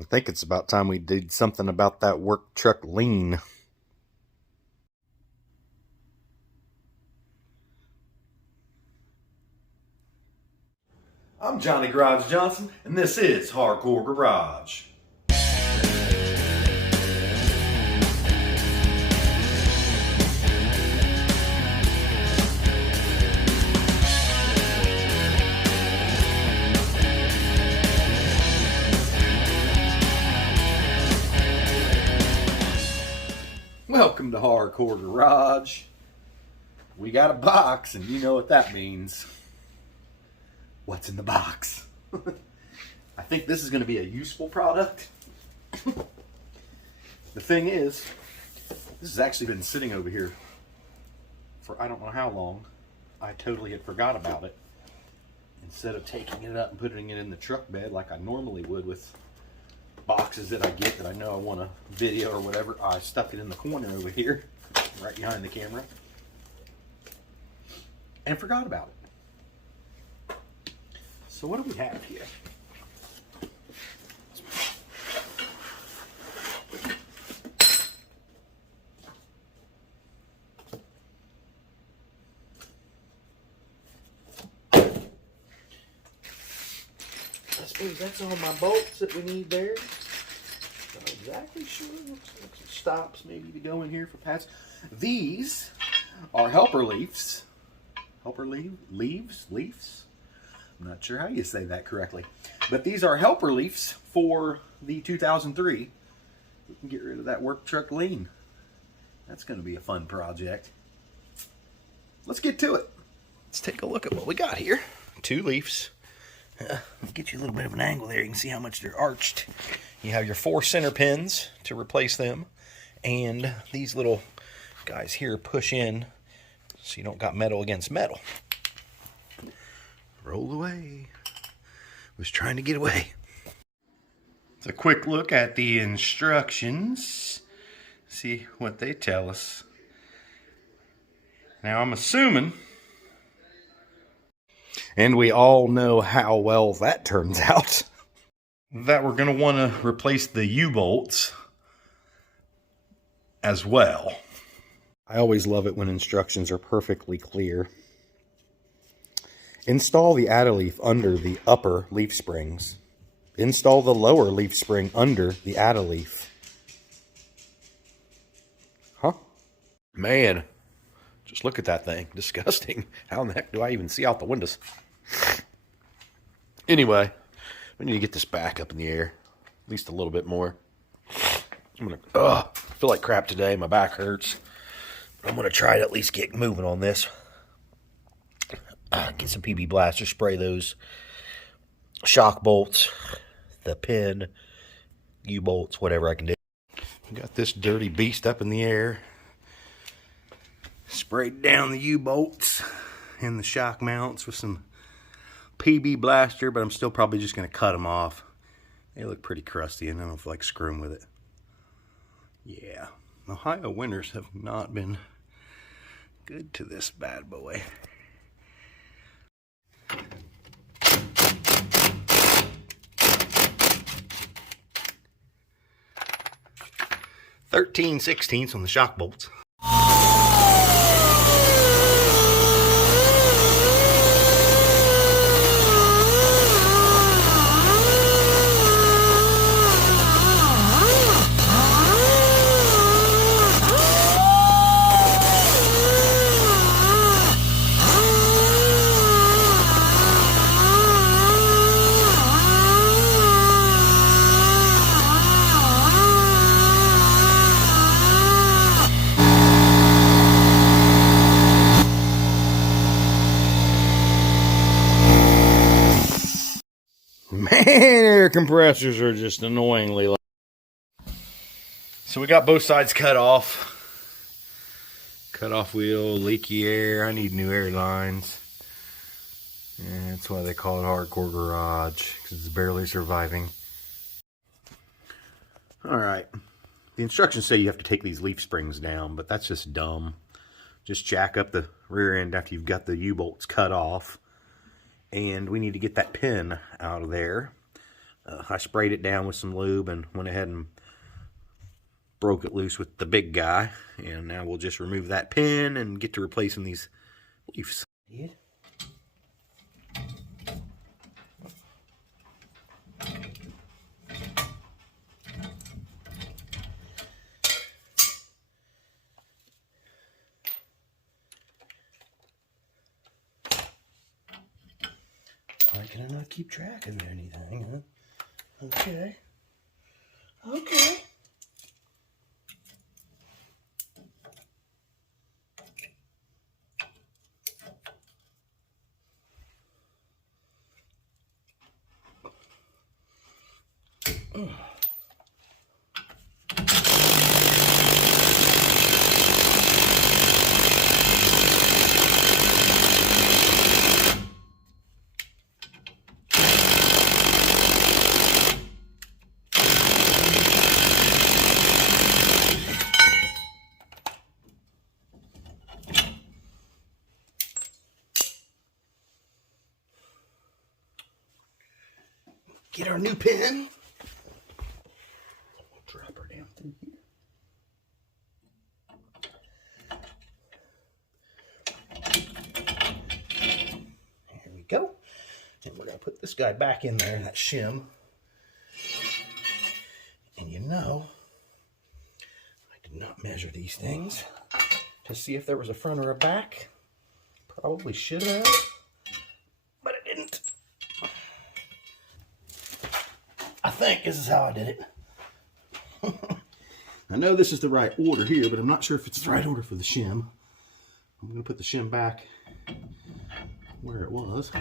I think it's about time we did something about that work truck lean. I'm Johnny Garage Johnson, and this is Hardcore Garage. Welcome to Hardcore Garage. We got a box, and you know what that means. What's in the box? I think this is going to be a useful product. The thing is, this has actually been sitting over here for I don't know how long. I totally had forgot about it. Instead of taking it up and putting it in the truck bed like I normally would with boxes that I get that I know I want a video or whatever, I stuck it in the corner over here, right behind the camera, and forgot about it. So what do we have here? I suppose that's all my bolts that we need there. Not exactly sure. Looks like some stops maybe to go in here for pads. These are helper leaves. Helper leaves? I'm not sure how you say that correctly. But these are helper leaves for the 2003. We can get rid of that work truck lean. That's going to be a fun project. Let's get to it. Let's take a look at what we got here. Two leaves. Let me get you a little bit of an angle there. You can see how much they're arched. You have your 4 center pins to replace them. And these little guys here push in so you don't got metal against metal. Roll away. Was trying to get away. It's a quick look at the instructions. See what they tell us. Now I'm assuming, And we all know how well that turns out. that we're going to want to replace the U-bolts as well. I always love it when instructions are perfectly clear. Install the add-a leaf under the upper leaf springs. Install the lower leaf spring under the add-a leaf. Huh? Man, just look at that thing. Disgusting. How in the heck do I even see out the windows? Anyway, we need to get this back up in the air. At least a little bit more. I'm going to feel like crap today. My back hurts. But I'm going to try to at least get moving on this. Get some PB Blaster. Spray those shock bolts, the pin, U-bolts, whatever I can do. We got this dirty beast up in the air. Sprayed down the U-bolts and the shock mounts with some PB Blaster, but I'm still probably just going to cut them off. They look pretty crusty and I don't feel like screwing with it. Yeah, Ohio winters have not been good to this bad boy. $13/16 on the shock bolts. Man, air compressors are just annoyingly loud. So we got both sides cut off. Cut off wheel, leaky air. I need new air lines. Yeah, that's why they call it Hardcore Garage, because it's barely surviving. Alright. The instructions say you have to take these leaf springs down, but that's just dumb. Just jack up the rear end after you've got the U-bolts cut off. And we need to get that pin out of there. I sprayed it down with some lube and went ahead and broke it loose with the big guy. And now we'll just remove that pin and get to replacing these leaves. Why can I not keep track of anything, huh? Okay. Okay. Get our new pin. We'll drop her down through here. There we go. And we're going to put this guy back in there, that shim. And you know, I did not measure these things to see if there was a front or a back. Probably should have, but I didn't. I think this is how I did it. I know this is the right order here, but I'm not sure if it's the right order for the shim. I'm going to put the shim back where it was.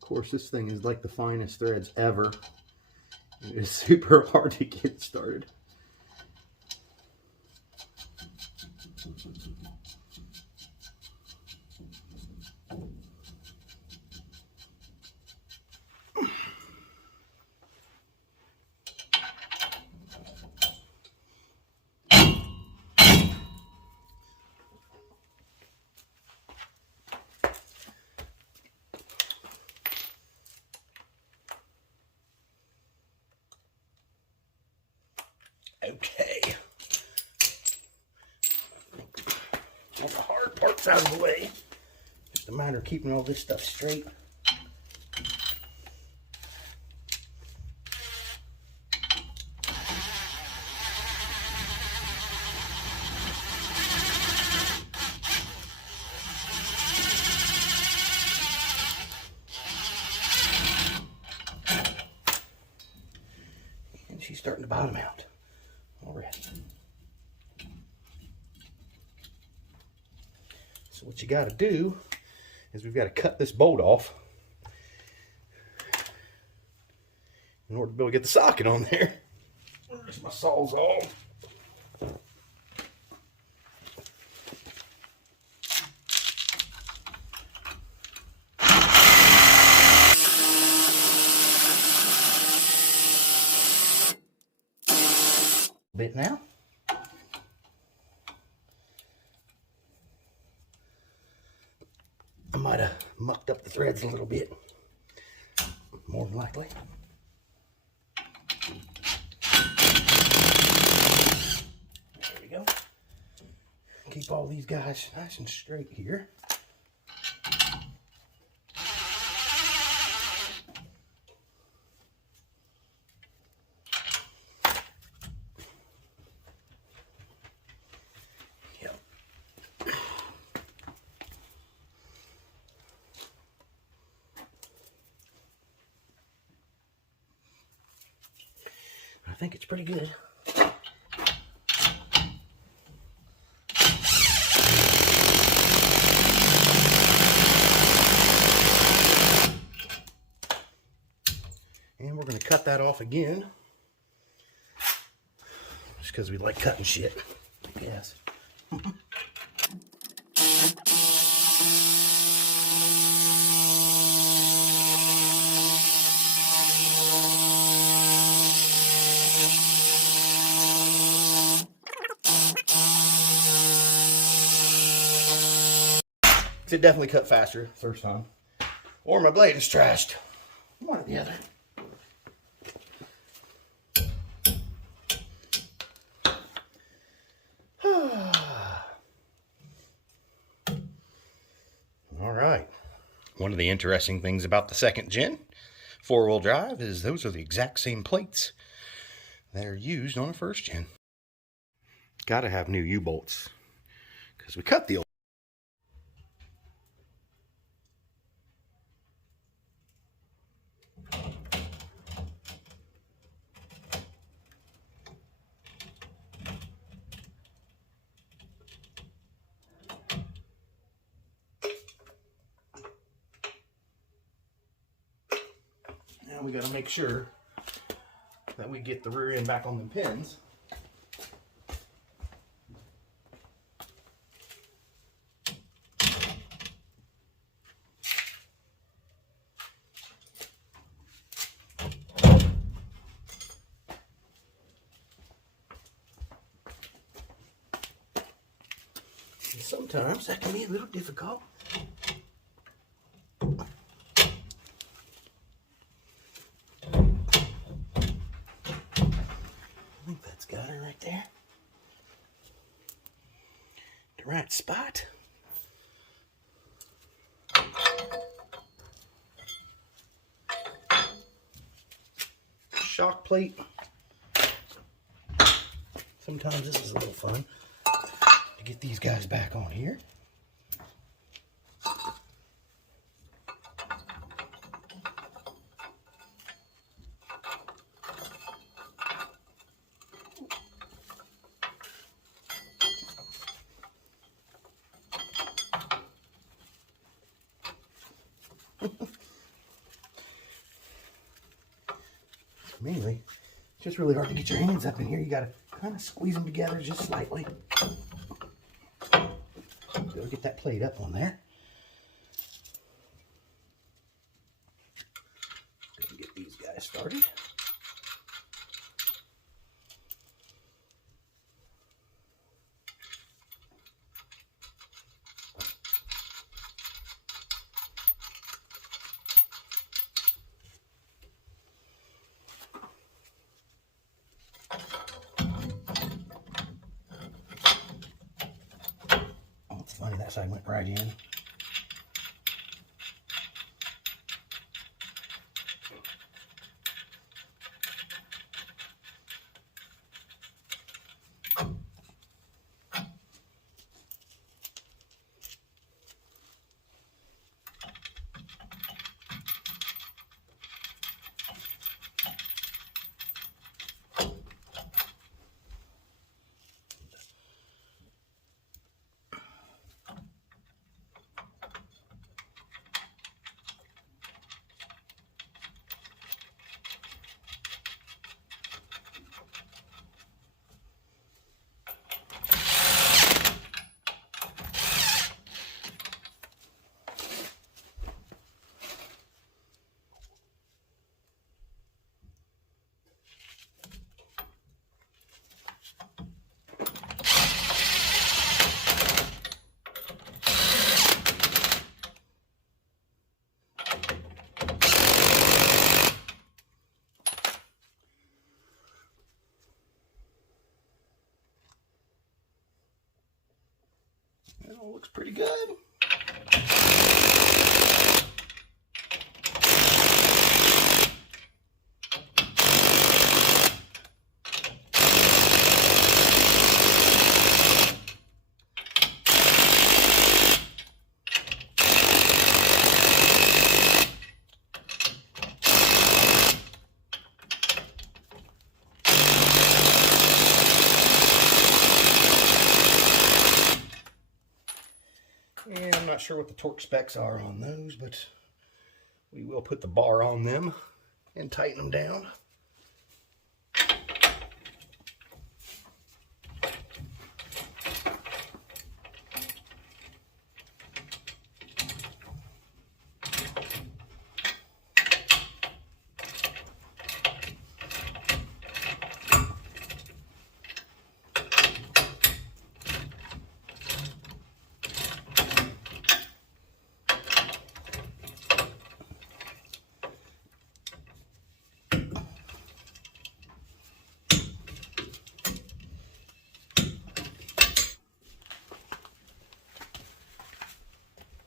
Of course, this thing is like the finest threads ever. It is super hard to get started. Okay. All the hard part's out of the way. Just a matter of keeping all this stuff straight. And she's starting to bottom out already. So what you got to do is we've got to cut this bolt off in order to be able to get the socket on there. Where's my Sawzall? Bit now. I might have mucked up the threads a little bit, more than likely. There we go. Keep all these guys nice and straight here. I think it's pretty good. And we're going to cut that off again. Just because we like cutting shit, I guess. It definitely cut faster first time. Or my blade is trashed. One or the other. All right. One of the interesting things about the second gen four-wheel drive is those are the exact same plates that are used on a first gen. Gotta have new U-bolts because we cut the old. Now we got to make sure that we get the rear end back on the pins. And sometimes that can be a little difficult. I think that's got her right there. The right spot. Shock plate. Sometimes this is a little fun to get these guys back on here. Mainly, it's just really hard to get your hands up in here. You gotta kind of squeeze them together just slightly. Go get that plate up on there. Go get these guys started. Funny, that side went right in. It all looks pretty good. And I'm not sure what the torque specs are on those, but we will put the bar on them and tighten them down.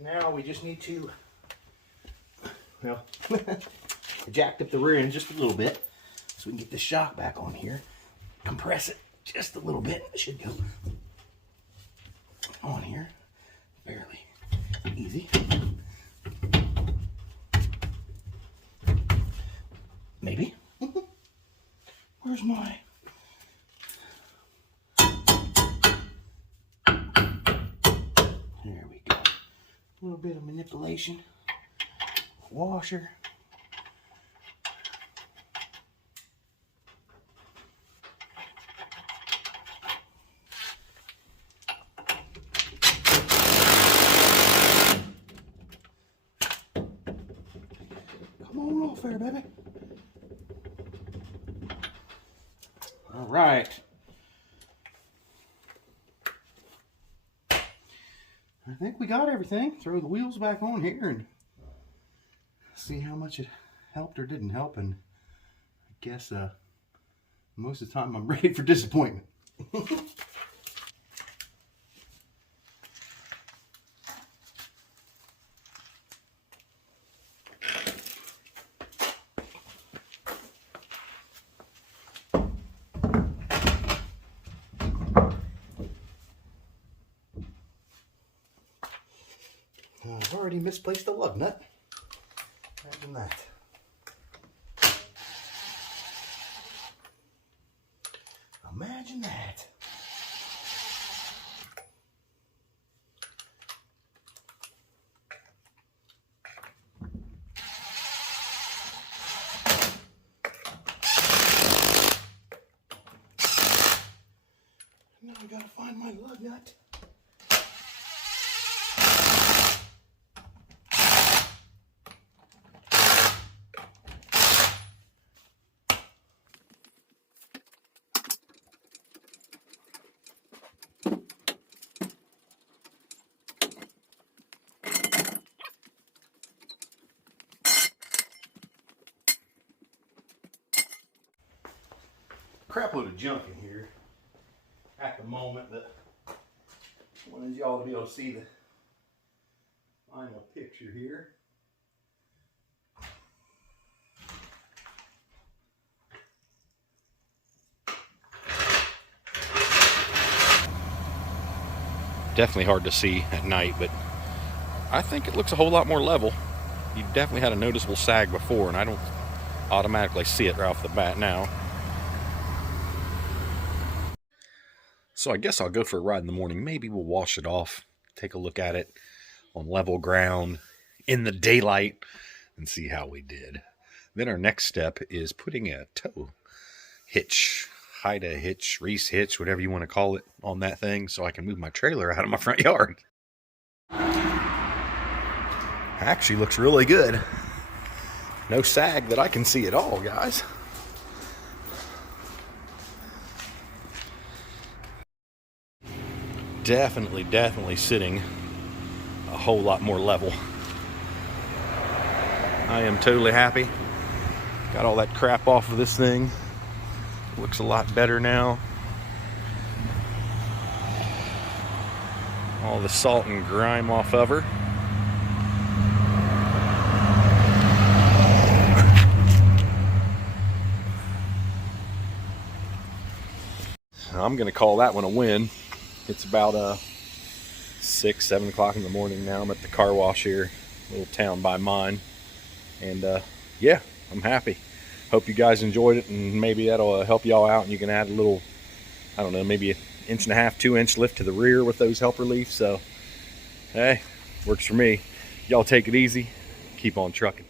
Now we just need to, well, jacked up the rear end just a little bit so we can get the shock back on here. Compress it just a little bit. It should go on here fairly easy. Maybe. Where's my... There we go. A little bit of manipulation. Washer. Come on off there, baby. All right. I think we got everything. Throw the wheels back on here and see how much it helped or didn't help. And I guess most of the time I'm ready for disappointment. I've already misplaced the lug nut. Imagine that. Imagine that. Now I gotta find my lug nut. Crap load of junk in here at the moment that I wanted y'all to be able to see the final picture here. Definitely hard to see at night, but I think it looks a whole lot more level. You definitely had a noticeable sag before, and I don't automatically see it right off the bat now. So I guess I'll go for a ride in the morning. Maybe we'll wash it off, take a look at it on level ground, in the daylight, and see how we did. Then our next step is putting a tow hitch, Haida hitch, Reese hitch, whatever you want to call it, on that thing so I can move my trailer out of my front yard. Actually looks really good. No sag that I can see at all, guys. Definitely sitting a whole lot more level. I am totally happy. Got all that crap off of this thing. Looks a lot better now. All the salt and grime off of her. I'm gonna call that one a win. It's about 6, 7 o'clock in the morning now. I'm at the car wash here, little town by mine, and yeah, I'm happy. Hope you guys enjoyed it, and maybe that'll help y'all out, and you can add a little, I don't know, maybe 1.5 inch, 2 inch lift to the rear with those helper leaves. So hey, works for me. Y'all take it easy, keep on trucking.